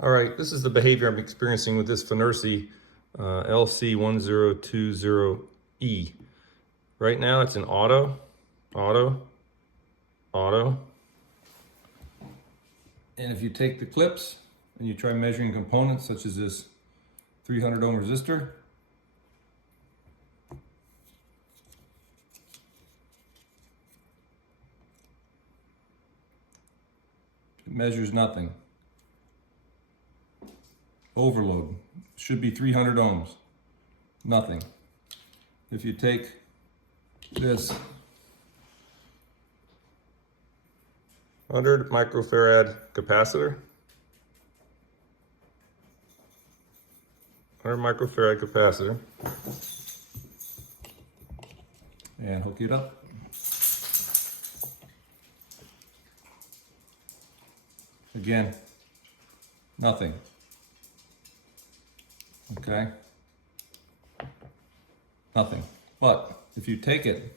All right, this is the behavior I'm experiencing with this FNIRSI LC1020E. Right now it's in auto. And if you take the clips and you try measuring components such as this 300 ohm resistor, it measures nothing. Overload should be 300 ohms, nothing. If you take this 100 microfarad capacitor, 100 microfarad capacitor, and hook it up. Again, nothing. Okay? Nothing. But if you take it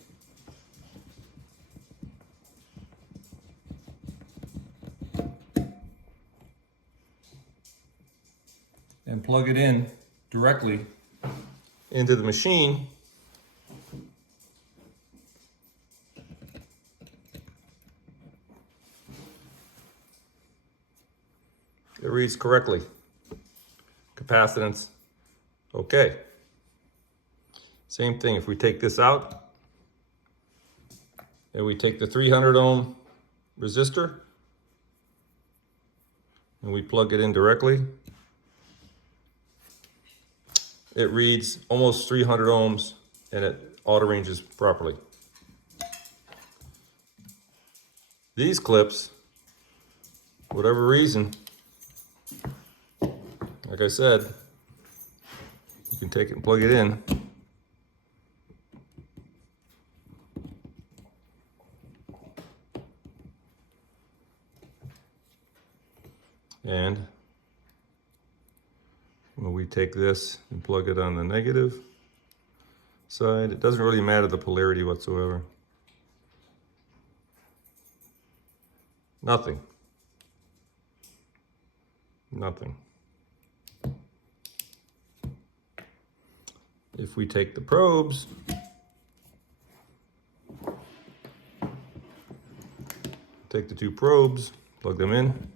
and plug it in directly into the machine, it reads correctly. Capacitance, okay. Same thing, if we take this out and we take the 300 ohm resistor and we plug it in directly, it reads almost 300 ohms and it auto ranges properly. These clips, whatever reason, like I said, you can take it and plug it in. And when we take this and plug it on the negative side, it doesn't really matter the polarity whatsoever. Nothing. Nothing. If we take the probes, take the two probes, plug them in,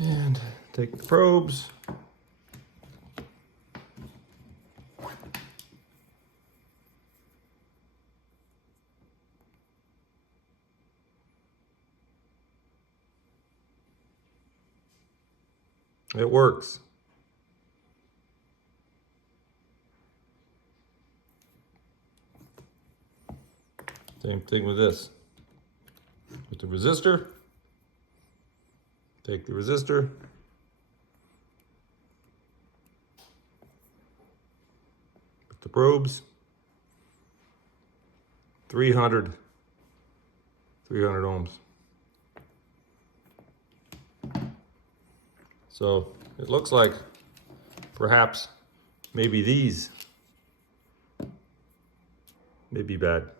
and take the probes, it works. Same thing with this. With the resistor, take the resistor, put the probes, 300 ohms. So it looks like perhaps maybe these may be bad.